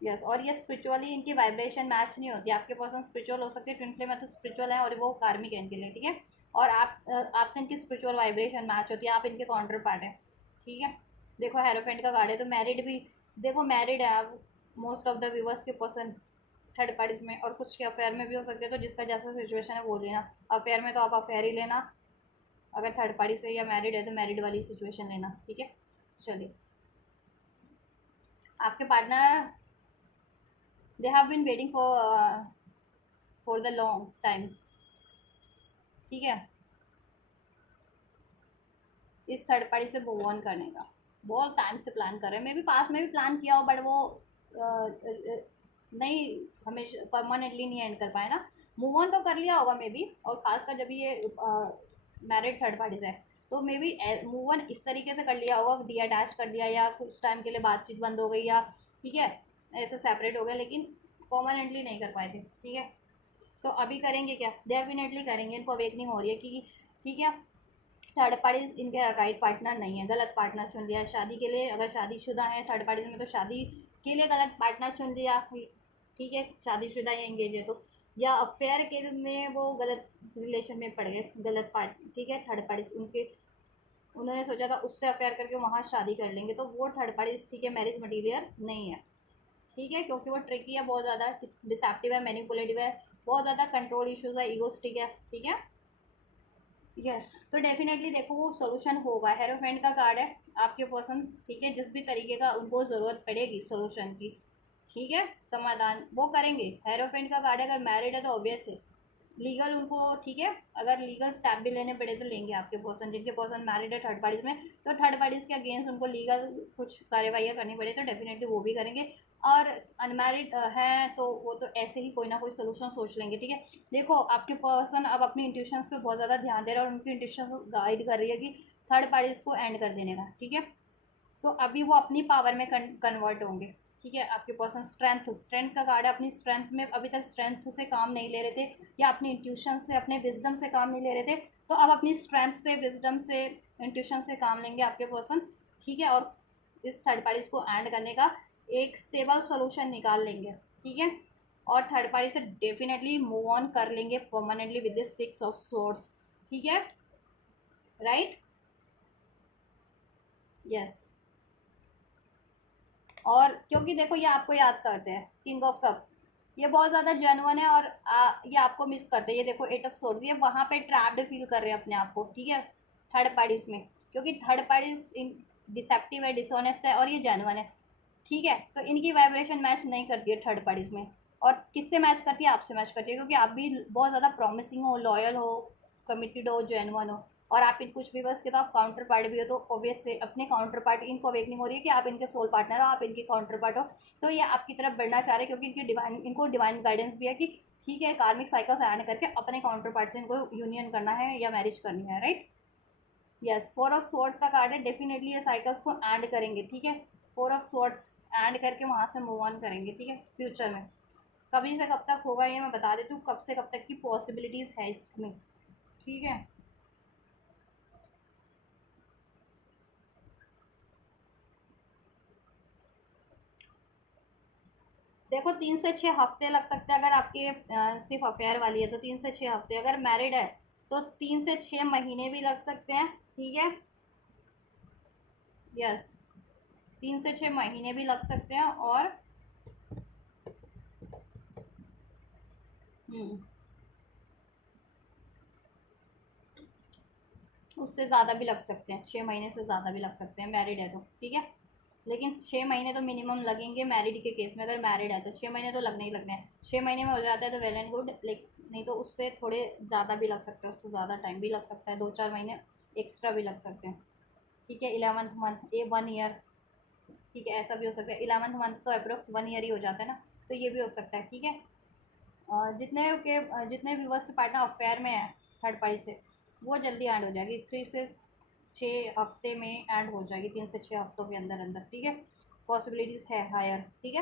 यस, और ये स्पिरिचुअली इनकी वाइब्रेशन मैच नहीं होती, आपके पर्सन स्पिरिचुअल हो सकते हैं, ट्विन फ्लेम है तो स्पिरिचुअल है, और वो कार्मिक है इनके लिए, ठीक है। और आपसे इनकी स्पिरिचुअल वाइब्रेशन मैच होती है, आप इनके काउंटर पार्ट है, ठीक है। देखो हेरोफेंट का कार्ड है, तो मैरिड भी, देखो मैरिड है आप, मोस्ट ऑफ द व्यूवर्स के पर्सन थर्ड पार्टीज में, और कुछ के अफेयर में भी हो सकते हैं, तो जिसका जैसा सिचुएशन है वो लेना। अफेयर में तो आप अफेयर ही लेना, अगर थर्ड पार्टी से, या मैरिड है तो मैरिड वाली सिचुएशन लेना, ठीक है। चलिए, आपके partner they have been waiting for the long time, ठीक है, इस थर्ड पार्टी से मूव ऑन करने का बहुत टाइम से प्लान कर रहे हैं, मे भी पास में भी प्लान किया हो, बट वो नहीं, हमेशा परमानेंटली नहीं एंड कर पाए ना। मूव ऑन तो कर लिया होगा मे बी, और खासकर जब ये मैरिड थर्ड पार्टीज है, तो मे बी मूव ऑन इस तरीके से कर लिया होगा, डी अटैच कर दिया, या कुछ टाइम के लिए बातचीत बंद हो गई, या ठीक है ऐसे सेपरेट हो गया, लेकिन परमानेंटली नहीं कर पाए थे, ठीक है। तो अभी करेंगे क्या, डेफिनेटली करेंगे, इनको अवेकनिंग हो रही है कि ठीक है, थर्ड पार्टीज इनके राइट पार्टनर नहीं है, गलत पार्टनर चुन लिया शादी के लिए। अगर शादीशुदा है थर्ड पार्टीज में तो शादी के लिए गलत पार्टनर चुन लिया, ठीक है, शादीशुदा या एंगेज है तो, या अफेयर के में वो गलत रिलेशन में पड़ गए, गलत पार्ट, ठीक है, थर्ड पार्टीज उनके, उन्होंने सोचा था उससे अफेयर करके वहाँ शादी कर लेंगे, तो वो थर्ड पार्टीज, ठीक है, मैरिज मटीरियल नहीं है, ठीक है, क्योंकि वो ट्रिकी है, बहुत ज़्यादा डिसेप्टिव है, मैनिपुलेटिव है, बहुत ज़्यादा कंट्रोल इश्यूज है, ईगोस्टिक है, ठीक है। यस, तो डेफिनेटली देखो वो सोल्यूशन होगा। हेरोफेंट का कार्ड है, आपके पर्सन, ठीक है, जिस भी तरीके का उनको ज़रूरत पड़ेगी सोल्यूशन की, ठीक है, समाधान वो करेंगे। हेरोफेंट का कार्ड है, अगर मैरिड है तो ऑब्वियस है लीगल उनको, ठीक है, अगर लीगल स्टेप भी लेने पड़े तो लेंगे आपके पर्सन। जिनके पर्सन मैरिड है थर्ड पार्टीज में, तो थर्ड पार्टीज के अगेंस्ट उनको लीगल कुछ कार्यवाही करनी पड़े तो डेफिनेटली वो भी करेंगे। और अनमैरिड है तो वो तो ऐसे ही कोई ना कोई सोल्यूशन सोच लेंगे, ठीक है। देखो आपके पर्सन अब अपनी इंट्यूशंस पे बहुत ज़्यादा ध्यान दे रहा है और उनकी इंट्यूशंस गाइड कर रही है कि थर्ड पार्टीज को एंड कर देने का, ठीक है। तो अभी वो अपनी पावर में कन्वर्ट होंगे, ठीक है। आपके पर्सन स्ट्रेंथ, स्ट्रेंथ का कार्ड है। अपनी स्ट्रेंथ में अभी तक स्ट्रेंथ से काम नहीं ले रहे थे या अपनी इंट्यूशन से, अपने विजडम से काम नहीं ले रहे थे, तो अब अपनी स्ट्रेंथ से, विजडम से, इंट्यूशन से काम लेंगे आपके पर्सन, ठीक है। और इस थर्ड पार्टीज को एंड करने का एक स्टेबल सोल्यूशन निकाल लेंगे, ठीक है। और थर्ड पार्टी से डेफिनेटली मूव ऑन कर लेंगे permanently with this 6 of swords, ठीक है, राइट, यस। और क्योंकि देखो ये आपको याद करते हैं किंग ऑफ कप, ये बहुत ज़्यादा जेन्युइन है और ये आपको मिस करते हैं। ये देखो 8 ऑफ सोर्ड्स, ये वहाँ पे ट्रैप्ड फील कर रहे हैं अपने आप को, ठीक है, थर्ड पार्टीज में। क्योंकि थर्ड पार्टीज इन डिसेप्टिव है, डिसऑनेस्ट है और ये जेन्युइन है, ठीक है। तो इनकी वाइब्रेशन मैच नहीं करती है थर्ड पार्टीज में। और किससे मैच करती है? आपसे मैच करती है, क्योंकि आप भी बहुत ज़्यादा प्रॉमिसिंग हो, लॉयल हो, कमिटेड हो, जेन्युइन हो। और आप इन कुछ व्यूवर्स के तो आप काउंटर पार्ट भी हो, तो ऑब्वियस से अपने काउंटर पार्ट इनको अवेकनिंग हो रही है कि आप इनके सोल पार्टनर हो, आप इनके काउंटर पार्ट हो। तो ये आपकी तरफ बढ़ना चाह रहे हैं क्योंकि इनको डिवाइन गाइडेंस भी है कि ठीक है, कार्मिक साइकिल्स ऐड करके अपने काउंटर पार्ट से इनको यूनियन करना है या मैरिज करनी है, राइट, यस। 4 ऑफ सोर्ड्स का कार्ड है, डेफिनेटली ये साइकिल्स को एंड करेंगे, ठीक है। 4 ऑफ सोर्ड्स एंड करके वहाँ से मूव ऑन करेंगे, ठीक है, फ्यूचर में। कभी से कब तक होगा ये मैं बता देती हूँ, कब से कब तक की पॉसिबिलिटीज़ है इसमें, ठीक है। देखो 3 से 6 हफ्ते लग सकते हैं अगर आपके सिर्फ अफेयर वाली है तो 3 से 6 हफ्ते। अगर मैरिड है तो 3 से 6 महीने भी लग सकते हैं, ठीक है, यस। 3 से 6 महीने भी लग सकते हैं और हम्म, उससे ज़्यादा भी लग सकते हैं, 6 महीने से ज़्यादा भी लग सकते हैं मैरिड है तो, ठीक है। लेकिन 6 महीने तो मिनिमम लगेंगे मैरिड के केस में। अगर मैरिड है तो 6 महीने तो लगने ही लगने हैं। 6 महीने में हो जाता है तो वेल एंड गुड, लेकिन नहीं तो उससे थोड़े ज़्यादा भी लग सकते हैं, उससे ज़्यादा टाइम भी लग सकता है, 2-4 महीने एक्स्ट्रा भी लग सकते हैं, ठीक है। 11th मंथ, 1 ईयर, ठीक है, ऐसा भी हो सकता है। 11th मंथ तो अप्रोक्स 1 ईयर ही हो जाता है ना, तो ये भी हो सकता है, ठीक है। जितने व्यूवर्स के पार्टनर अफेयर में है थर्ड पार्टी से, वो जल्दी ऐड हो जाएगी, 3 से 6 हफ्ते में ऐड हो जाएगी, 3 से 6 हफ्तों के अंदर अंदर, ठीक है। पॉसिबिलिटीज़ है हायर, ठीक है।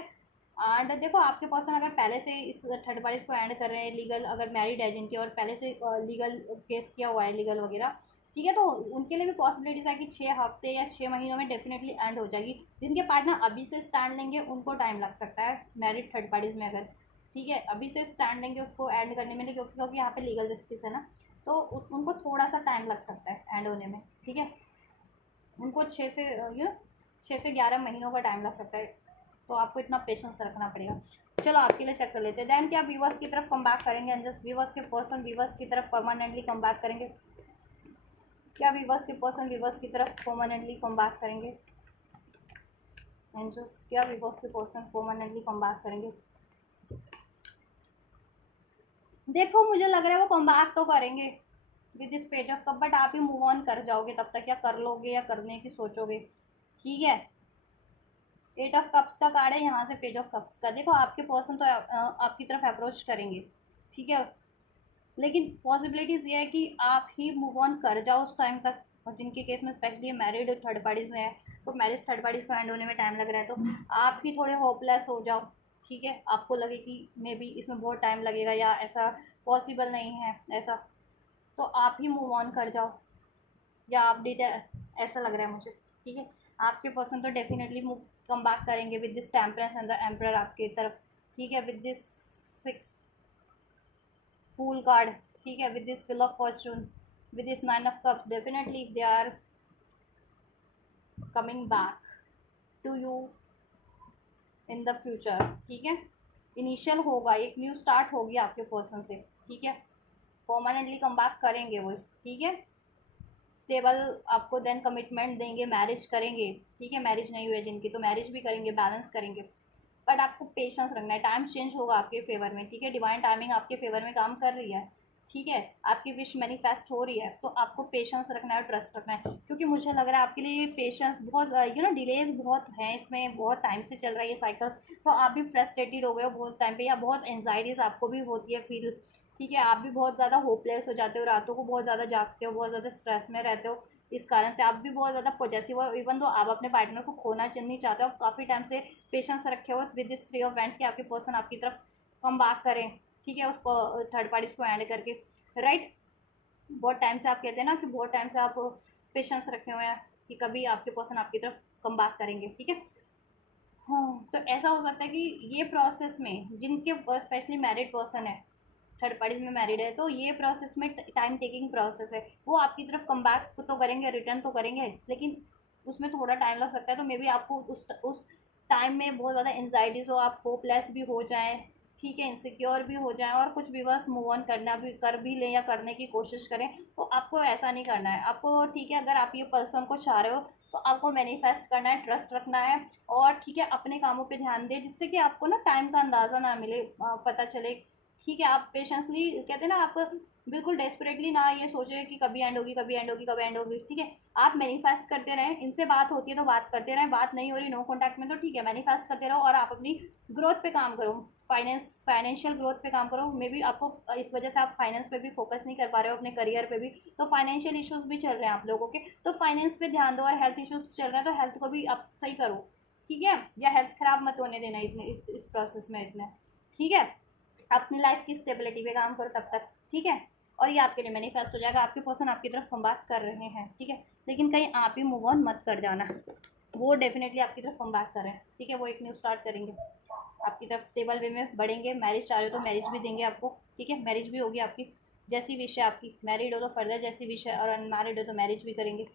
एंड देखो आपके पर्सन अगर पहले से इस थर्ड पार्टीज को एंड कर रहे हैं लीगल, अगर मैरिड है जिनके और पहले से लीगल केस किया हुआ है, लीगल वगैरह, ठीक है, तो उनके लिए भी पॉसिबिलिटीज़ है कि 6 हफ्ते या 6 महीनों में डेफिनेटली एंड हो जाएगी। जिनके पार्टनर अभी से स्टैंड लेंगे उनको टाइम लग सकता है मैरिड थर्ड पार्टीज में, अगर ठीक है अभी से स्टैंड लेंगे उसको एंड करने में, क्योंकि यहाँ पे लीगल जस्टिस है ना, तो उनको थोड़ा सा टाइम लग सकता है एंड होने में, ठीक है। उनको 6 से 11 महीनों का टाइम लग सकता है, तो आपको इतना पेशेंस रखना पड़ेगा। चलो आपके लिए चेक कर लेते हैं। देन क्या व्यूवर्स की तरफ कम बैक करेंगे एंड जस्ट व्यूवर्स के पर्सन व्यूवर्स की तरफ परमानेंटली कम बैक करेंगे? क्या व्यूवर्स के पर्सन व्यूवर्स की तरफ परमानेंटली कम बैक करेंगे? एंड जस्ट क्या व्यूवर्स के पर्सन परमानेंटली कम बैक करेंगे? देखो मुझे लग रहा है वो कम बैक तो करेंगे with this page of cup, but आप ही मूव ऑन कर जाओगे तब तक, या कर लोगे या करने की सोचोगे, ठीक है। 8 ऑफ कप्स का कार्ड है यहाँ से, पेज ऑफ कप्स का। देखो आपके पर्सन तो आपकी तरफ अप्रोच करेंगे, ठीक है, लेकिन पॉसिबिलिटीज़ ये है कि आप ही मूव ऑन कर जाओ उस टाइम तक। और जिनके केस में स्पेशली मैरिड थर्ड पार्टीज हैं, तो मैरिज थर्ड पार्टीज को एंड होने में टाइम लग रहा है, तो आप ही थोड़े होपलेस हो जाओ, ठीक है। आपको लगे कि मे बी इसमें बहुत टाइम लगेगा या ऐसा पॉसिबल नहीं है ऐसा, तो आप ही मूव ऑन कर जाओ, या आप डिट, ऐसा लग रहा है मुझे, ठीक है। आपके पर्सन तो डेफिनेटली मूव कम बैक करेंगे with this temperance and the emperor आपकी तरफ, ठीक है, विद दिस 6 फूल कार्ड, ठीक है, with this fill of fortune, with this 9 of cups, definitely they are coming back to you in the future, ठीक है। इनिशियल होगा, एक न्यू स्टार्ट होगी आपके पर्सन से, ठीक है। परमानेंटली कम बैक करेंगे वो, ठीक है। स्टेबल आपको देन कमिटमेंट देंगे, मैरिज करेंगे, ठीक है। मैरिज नहीं हुई है जिनकी तो मैरिज भी करेंगे, बैलेंस करेंगे, बट आपको पेशेंस रखना है। टाइम चेंज होगा आपके फेवर में, ठीक है। डिवाइन टाइमिंग आपके फेवर में काम कर रही है, ठीक है, आपकी विश मैनिफेस्ट हो रही है तो आपको पेशेंस रखना है और ट्रस्ट रखना है, क्योंकि मुझे लग रहा है आपके लिए पेशेंस बहुत डिलेज बहुत हैं, इसमें बहुत टाइम से चल रहा है ये साइकिल्स, तो आप भी फ्रस्ट्रेटेड हो गए हो बहुत टाइम पे, या बहुत एनजाइटीज आपको भी होती है फील। ठीक है, आप भी बहुत ज़्यादा होपलेस हो जाते हो, रातों को बहुत ज़्यादा जागते हो, बहुत ज़्यादा स्ट्रेस में रहते हो, इस कारण से आप भी बहुत ज़्यादा पॉजेसिव हो, इवन तो आप अपने पार्टनर को खोना नहीं चाहते हो, आप काफ़ी टाइम से पेशेंस रखे हो with this three of wands कि आपके पर्सन आपकी तरफ कम बैक करें। ठीक है, उस थर्ड पार्टीज को ऐड करके, राइट। बहुत टाइम से आप कहते हैं ना कि बहुत टाइम से आप पेशेंस रखे हुए हैं कि कभी आपके पर्सन आपकी तरफ कम बैक करेंगे। ठीक है, हाँ, तो ऐसा हो सकता है कि ये प्रोसेस में जिनके स्पेशली मैरिड पर्सन है, थर्ड पार्टीज में मैरिड है, तो ये प्रोसेस में टाइम टेकिंग प्रोसेस है, वो आपकी तरफ कम बैक तो करेंगे, रिटर्न तो करेंगे, लेकिन उसमें थोड़ा टाइम लग सकता है। तो मे बी आपको उस टाइम में बहुत ज़्यादा एनजाइटीज हो, आप होपलेस भी हो जाएं, ठीक है, इनसिक्योर भी हो जाएं, और कुछ भी बस मूव ऑन करना भी कर भी लें या करने की कोशिश करें, तो आपको ऐसा नहीं करना है आपको। ठीक है, अगर आप ये पर्सन को चाह रहे हो तो आपको मैनिफेस्ट करना है, ट्रस्ट रखना है, और ठीक है अपने कामों पे ध्यान दें, जिससे कि आपको ना टाइम का अंदाज़ा ना मिले, पता चले। ठीक है, आप पेशेंसली कहते हैं ना, आप बिल्कुल डेस्परेटली ना ये सोचे कि कभी एंड होगी, कभी एंड होगी, कभी एंड होगी। ठीक है, आप मैनिफेस्ट करते रहें, इनसे बात होती है तो बात करते रहें, बात नहीं हो रही नो कॉन्टैक्ट में तो ठीक है, मैनिफेस्ट करते रहो और आप अपनी ग्रोथ पे काम करो, फाइनेंशियल ग्रोथ पे काम करो। मे बी आपको इस वजह से आप फाइनेंस पे भी फोकस नहीं कर पा रहे हो, अपने करियर पे भी, तो फाइनेंशियल इश्यूज भी चल रहे हैं आप लोगों के, तो फाइनेंस पे ध्यान दो, और हेल्थ इश्यूज चल रहे हैं तो हेल्थ को भी आप सही करो। ठीक है, या हेल्थ खराब मत होने देना इतने इस प्रोसेस में इतने। ठीक है, अपनी लाइफ की स्टेबिलिटी पे काम करो तब तक। ठीक है, और ये आपके लिए मैनिफेस्ट हो जाएगा, आपके पर्सन आपकी तरफ कम बात कर रहे हैं। ठीक है, लेकिन कहीं आप ही मूव ऑन मत कर जाना, वो डेफिनेटली आपकी तरफ कम बात कर रहे हैं। ठीक है, वो एक न्यू स्टार्ट करेंगे, आपकी तरफ स्टेबल वे में बढ़ेंगे, मैरिज चाह रहे हो तो मैरिज भी देंगे आपको। ठीक है, मैरिज भी होगी आपकी, जैसी विश है आपकी, मैरिड हो तो फर्दर जैसी विश है, और अनमैरिड हो तो मैरिज भी करेंगे।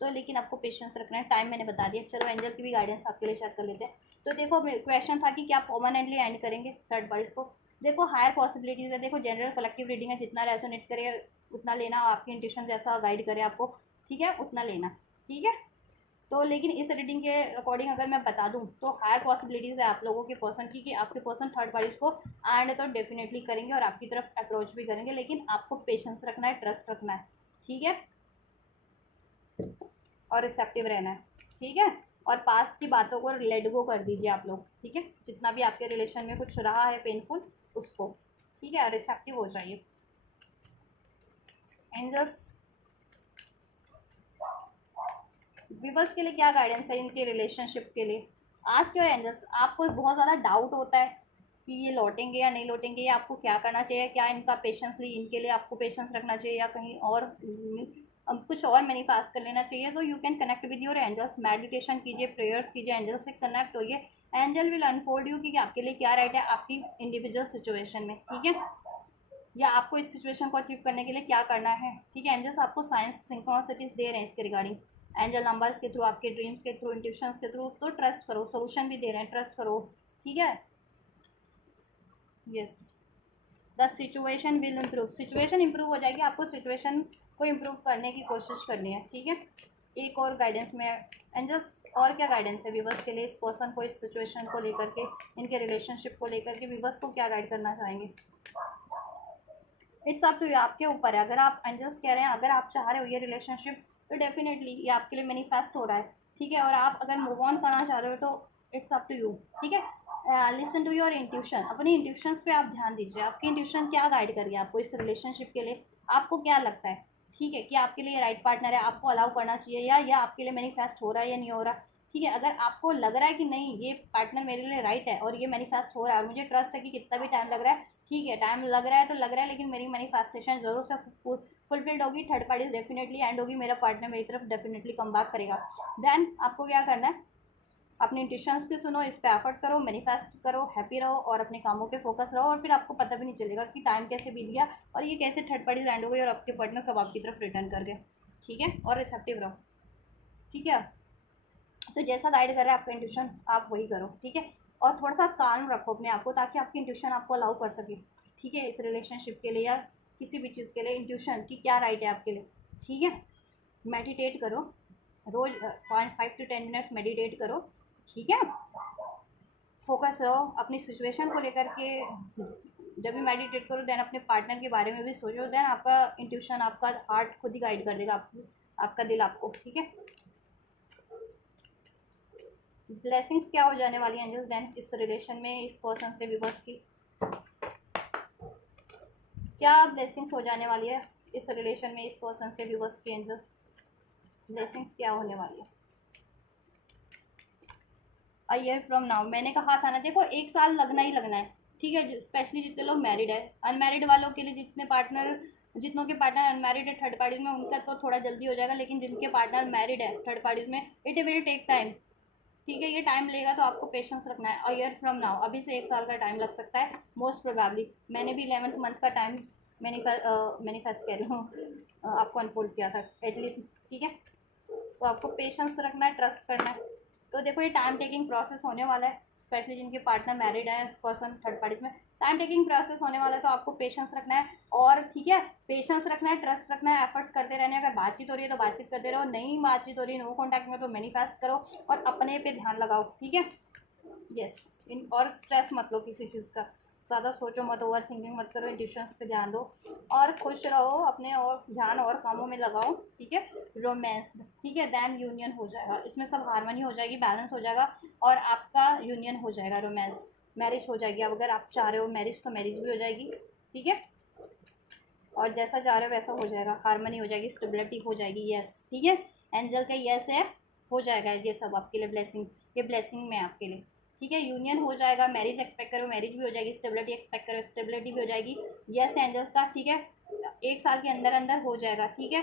तो लेकिन आपको पेशेंस रखना है, टाइम मैंने बता दिया। चलो एंजल की भी गाइडेंस आपके लिए शेयर कर लेते हैं। तो देखो, क्वेश्चन था कि क्या परमानेंटली एंड करेंगे थर्ड पार्टीज को। देखो हायर पॉसिबिलिटीज़ है, देखो जनरल कलेक्टिव रीडिंग है, जितना रेजोनेट करे उतना लेना, आपकी इंट्यूशन जैसा गाइड करे आपको, ठीक है, उतना लेना। ठीक है, तो लेकिन इस रीडिंग के अकॉर्डिंग अगर मैं बता दूं तो हायर पॉसिबिलिटीज़ है आप लोगों के पर्सन की कि आपके पर्सन थर्ड पार्टीज को एंड तो डेफिनेटली करेंगे और आपकी तरफ अप्रोच भी करेंगे, लेकिन आपको पेशेंस रखना है, ट्रस्ट रखना है। ठीक है, और रिसेप्टिव रहना है। ठीक है, और पास्ट की बातों को लेट गो कर दीजिए आप लोग। ठीक है, जितना भी आपके रिलेशन में कुछ रहा है पेनफुल उसको, ठीक है, रिसेप्टिव हो जाइए। एंजल्स व्यूवर्स के लिए क्या गाइडेंस है इनके रिलेशनशिप के लिए। आस्क योर एंजल्स, आपको बहुत ज़्यादा डाउट होता है कि ये लौटेंगे या नहीं लौटेंगे, या आपको क्या करना चाहिए, क्या इनका पेशेंसली इनके लिए आपको पेशेंस रखना चाहिए, या कहीं और कुछ और मैनिफेस्ट कर लेना चाहिए। तो you can connect with your angels, meditation कीजिए, प्रेयर्स कीजिए, एंजल्स से कनेक्ट होइए। एंजल विल अनफोल्ड यू कि आपके लिए क्या राइट है आपकी इंडिविजुअल सिचुएशन में। ठीक है, या आपको इस सिचुएशन को अचीव करने के लिए क्या करना है। ठीक है, एंजल्स आपको साइंस सिंक्रोनिसिटीज दे रहे हैं इसके रिगार्डिंग, एंजल नंबर्स के थ्रू, आपके ड्रीम्स के थ्रू, इंट्यूशंस के थ्रू। तो ट्रस्ट करो, सोल्यूशन भी दे रहे हैं, ट्रस्ट करो। ठीक है, yes, the situation will improve, situation improve हो जाएगी, आपको सिचुएशन को इम्प्रूव करने की कोशिश करनी है। ठीक है, एक और गाइडेंस में एंजल्स, और क्या गाइडेंस है व्यूवर्स के लिए, इस पर्सन को इस सिचुएशन को लेकर के, इनके रिलेशनशिप को लेकर के व्यूवर्स को क्या गाइड करना चाहेंगे। इट्स अप टू यू, आपके ऊपर है। अगर आप एंजल्स कह रहे हैं अगर आप चाह रहे हो ये रिलेशनशिप, तो डेफिनेटली ये आपके लिए मैनिफेस्ट हो रहा है। ठीक है, और आप अगर मूव ऑन करना चाह रहे हो तो इट्स अप टू यू। ठीक है, लिसन टू योर इंट्यूशन, अपनी इंट्यूशंस पे आप ध्यान दीजिए, आपकी इंट्यूशन क्या गाइड कर रही है आपको इस रिलेशनशिप के लिए, आपको क्या लगता है। ठीक है, कि आपके लिए राइट पार्टनर है, आपको अलाउ करना चाहिए, या आपके लिए मैनिफेस्ट हो रहा है या नहीं हो रहा। ठीक है, अगर आपको लग रहा है कि नहीं ये पार्टनर मेरे लिए राइट है और ये मैनिफेस्ट हो रहा है और मुझे ट्रस्ट है कि कितना भी टाइम लग रहा है, ठीक है, टाइम लग रहा है तो लग रहा है, लेकिन मेरी मैनिफेस्टेशन जरूर से फुलफिल्ड होगी, थर्ड पार्टी डेफिनेटली एंड होगी, मेरा पार्टनर मेरी तरफ डेफिनेटली कम बैक करेगा। देन आपको क्या करना है, अपने इंट्यूशंस के सुनो, इस पे एफर्ट्स करो, मैनिफेस्ट करो, हैप्पी रहो और अपने कामों पे फोकस रहो, और फिर आपको पता भी नहीं चलेगा कि टाइम कैसे बीत गया और ये कैसे थर्ड पार्टी लैंड हो गई और आपके पार्टनर कब आपकी तरफ रिटर्न कर गए। ठीक है, और रिसेप्टिव रहो। ठीक है, तो जैसा गाइड कर रहा है आपका इंट्यूशन आप वही करो। ठीक है, और थोड़ा सा काम रखो अपने आप को, ताकि आपकी इंट्यूशन आपको अलाउ कर सके। ठीक है, इस रिलेशनशिप के लिए या किसी भी चीज़ के लिए इंट्यूशन की क्या राइट है आपके लिए। ठीक है, मेडिटेट करो, रोज 5 to 10 मिनट्स मेडिटेट करो। ठीक है, फोकस रहो अपनी सिचुएशन को लेकर के, जब भी मेडिटेट करो देन अपने पार्टनर के बारे में भी सोचो, देन आपका इंट्यूशन, आपका हार्ट खुद ही गाइड कर देगा आपको, आपका दिल आपको, ठीक है। ब्लेसिंग्स क्या हो जाने वाली है एंजल्स देन इस रिलेशन में, इस पर्सन से विवर्स की क्या ब्लेसिंग्स हो जाने वाली है इस रिलेशन में, इस पर्सन से विवर्स की एंजल्स, ब्लेसिंग्स क्या होने वाली है अ ईयर फ्रॉम नाउ। मैंने कहा था ना, देखो 1 साल लगना ही लगना है, ठीक है, स्पेशली जितने लोग मैरिड है। अनमैरिड वालों के लिए, जितनों के पार्टनर अनमैरिड है थर्ड पार्टीज में, उनका तो थोड़ा जल्दी हो जाएगा, लेकिन जिनके पार्टनर मैरिड है थर्ड पार्टीज में, इट विल टेक टाइम, ठीक है, ये टाइम लेगा, तो आपको पेशेंस रखना है। अ ईयर फ्रॉम नाउ, अभी से 1 साल का टाइम लग सकता है मोस्ट प्रोबेबली। मैंने भी 11th मंथ का टाइम मैनिफेस्ट कह रही हूँ, आपको अनफोल्ड किया था एटलीस्ट, ठीक है। तो आपको पेशेंस रखना है, ट्रस्ट करना है। तो देखो ये टाइम टेकिंग प्रोसेस होने वाला है, स्पेशली जिनके पार्टनर मैरिड है, पर्सन थर्ड पार्टीज में, टाइम टेकिंग प्रोसेस होने वाला है, तो आपको पेशेंस रखना है। और ठीक है, पेशेंस रखना है, ट्रस्ट रखना है, एफर्ट्स करते रहने हैं। अगर बातचीत हो रही है तो बातचीत करते रहो, नहीं बातचीत हो रही है, नो कॉन्टैक्ट में, तो मैनिफेस्ट करो और अपने पे ध्यान लगाओ, ठीक है। यस, इन और स्ट्रेस मत लो किसी चीज़ का, ज़्यादा सोचो मत, ओवर थिंकिंग मत करो, इंट्यूशंस पे ध्यान दो और खुश रहो, अपने और ध्यान और कामों में लगाओ, ठीक है। रोमांस, ठीक है, देन यूनियन हो जाएगा, इसमें सब हारमोनी हो जाएगी, बैलेंस हो जाएगा और आपका यूनियन हो जाएगा, रोमांस, मैरिज हो जाएगी। अब अगर आप चाह रहे हो मैरिज तो मैरिज भी हो जाएगी, ठीक है, और जैसा चाह रहे हो वैसा हो जाएगा, हारमोनी हो जाएगी, स्टेबिलिटी हो जाएगी, यस, ठीक है। एंजल का यस है, हो जाएगा ये सब आपके लिए ब्लेसिंग, ये ब्लेसिंग में आपके लिए, ठीक है। यूनियन हो जाएगा, मैरिज एक्सपेक्ट करो मैरिज भी हो जाएगी, स्टेबिलिटी एक्सपेक्ट करो स्टेबिलिटी भी हो जाएगी, यस एंजल्स का, ठीक है। 1 साल के अंदर अंदर हो जाएगा, ठीक है,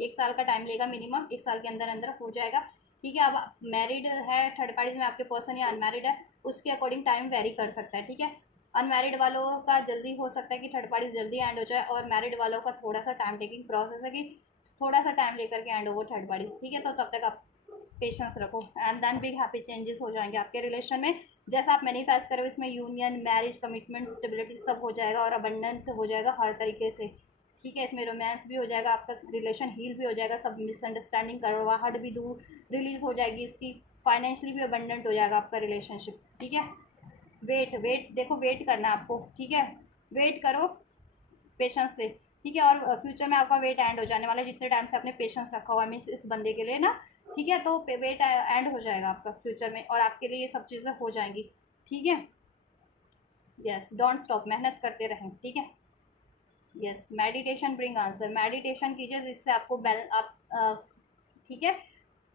1 साल का टाइम लेगा मिनिमम, 1 साल के अंदर अंदर हो जाएगा, ठीक है। अब मैरिड है थर्ड पार्टीज में आपके पर्सन या अनमैरिड है, उसके अकॉर्डिंग टाइम वेरी कर सकता है, ठीक है। अनमैरिड वालों का जल्दी हो सकता है कि थर्ड पार्टीज जल्दी एंड हो जाए, और मैरिड वालों का थोड़ा सा टाइम टेकिंग प्रोसेस है कि थोड़ा सा टाइम लेकर के एंड ओवर थर्ड पार्टीज, ठीक है। तो तब तक आप पेशेंस रखो and then big happy changes हो जाएंगे आपके रिलेशन में, जैसा आप मैनिफेस्ट करो, इसमें यूनियन, मैरिज, कमिटमेंट, स्टेबिलिटी सब हो जाएगा और अबंडेंट हो जाएगा हर तरीके से, ठीक है। इसमें रोमांस भी हो जाएगा, आपका रिलेशन हील भी हो जाएगा, सब मिसअंडरस्टैंडिंग, करवाहट भी दूर, रिलीज हो जाएगी इसकी, फाइनेंशियली भी अबंडेंट हो जाएगा आपका रिलेशनशिप, ठीक है। वेट वेट देखो, वेट करना है आपको, ठीक है, वेट करो पेशेंस से, ठीक है। और फ्यूचर में आपका वेट एंड हो जाने वाला है, जितने टाइम से आपने पेशेंस रखा हुआ है मीन्स इस बंदे के लिए ना, ठीक है, तो वेट एंड हो जाएगा आपका फ्यूचर में, और आपके लिए ये सब चीज़ें हो जाएंगी, ठीक है। यस, डोंट स्टॉप, मेहनत करते रहें, ठीक है। Yes, meditation bring answer, meditation कीजिए जिससे आपको आप ठीक है,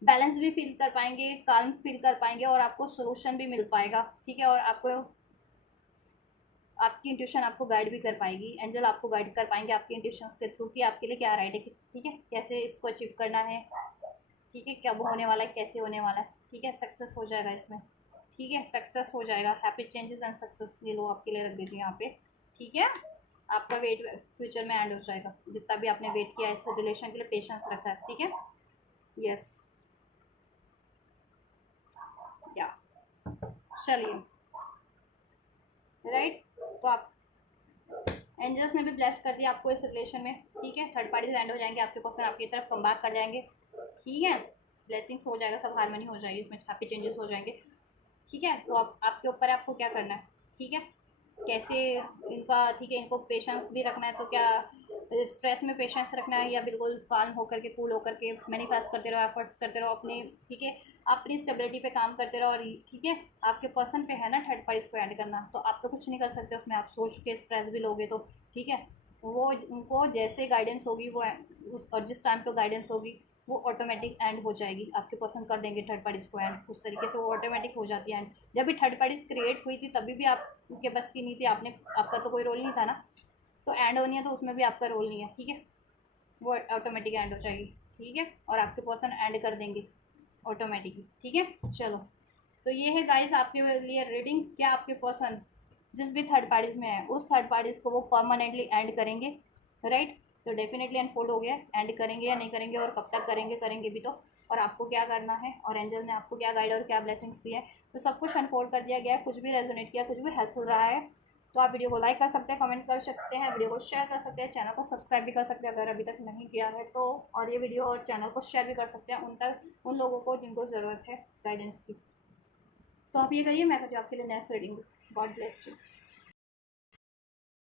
बैलेंस भी फील कर पाएंगे, काल्म फील कर पाएंगे और आपको सोल्यूशन भी मिल पाएगा, ठीक है। और आपको आपकी इंट्यूशन आपको गाइड भी कर पाएगी, एंजल आपको गाइड कर पाएंगे आपकी इंट्यूशंस के थ्रू कि आपके लिए क्या राइट है, ठीक है, कैसे इसको अचीव करना है, ठीक है, कब होने वाला है, कैसे होने वाला है, ठीक है। सक्सेस हो जाएगा इसमें, ठीक है, सक्सेस हो जाएगा, हैप्पी चेंजेस एंड सक्सेस, ये लो आपके लिए रख दीजिए यहाँ पे, ठीक है। आपका वेट फ्यूचर में एंड हो जाएगा, जितना भी आपने वेट किया इस रिलेशन के लिए, पेशेंस रखा है, ठीक है। यस, या चलिए, राइट, तो आप एंजल्स ने भी ब्लेस कर दिया आपको इस रिलेशन में, ठीक है। थर्ड पार्टीज एंड हो जाएंगे, आपके पर्सन आपकी तरफ कम बैक कर जाएंगे, ठीक है। ब्लेसिंग्स हो जाएगा, सब हारमोनी हो जाएगी, इसमें हैप्पी चेंजेस हो जाएंगे, ठीक है। तो आप आपके ऊपर है आपको क्या करना है, ठीक है, कैसे इनका, ठीक है, इनको पेशेंस भी रखना है, तो क्या स्ट्रेस में पेशेंस रखना है या बिल्कुल काल्म होकर के, कूल होकर के मैनिफेस्ट करते रहो, एफर्ट्स करते रहो अपने, ठीक है, अपनी स्टेबिलिटी पे काम करते रहो, और ठीक है, आपके पर्सन पे है ना थर्ड पार्टीज को ऐड करना, तो आप तो कुछ नहीं कर सकते उसमें, आप सोच के स्ट्रेस भी लोगे तो, ठीक है, वो उनको जैसे गाइडेंस होगी वो उस, और जिस टाइम पे गाइडेंस होगी वो ऑटोमेटिक एंड हो जाएगी, आपके पर्सन कर देंगे थर्ड पार्टीज को एंड, उस तरीके से वो ऑटोमेटिक हो जाती है एंड। जब भी थर्ड पार्टीज क्रिएट हुई थी तभी भी आपके बस की नहीं थी, आपने, आपका तो कोई रोल नहीं था ना, तो एंड होनी है तो उसमें भी आपका रोल नहीं है, ठीक है, वो ऑटोमेटिक एंड हो जाएगी, ठीक है, और आपके पर्सन एंड कर देंगे ऑटोमेटिकली, ठीक है। चलो, तो ये है गाइस आपके लिए रीडिंग, क्या आपके पर्सन जिस भी थर्ड पार्टीज में है उस थर्ड पार्टीज को वो परमानेंटली एंड करेंगे, राइट। तो डेफिनेटली अनफोल्ड हो गया, एंड करेंगे या नहीं करेंगे, और कब तक करेंगे, करेंगे भी तो, और आपको क्या करना है, और एंजल ने आपको क्या गाइड और क्या ब्लेसिंग्स दी है, तो सब कुछ अनफोल्ड कर दिया गया है। कुछ भी रेजोनेट किया, कुछ भी हेल्पफुल रहा है तो आप वीडियो को लाइक कर सकते हैं, कमेंट कर सकते हैं, वीडियो को शेयर कर सकते हैं, चैनल को सब्सक्राइब भी कर सकते हैं अगर अभी तक नहीं किया है तो, और ये वीडियो और चैनल को शेयर भी कर सकते हैं उन लोगों को जिनको ज़रूरत है गाइडेंस की। तो आप ये करिए, मैं करती हूँ आपके लिए next reading. God bless you.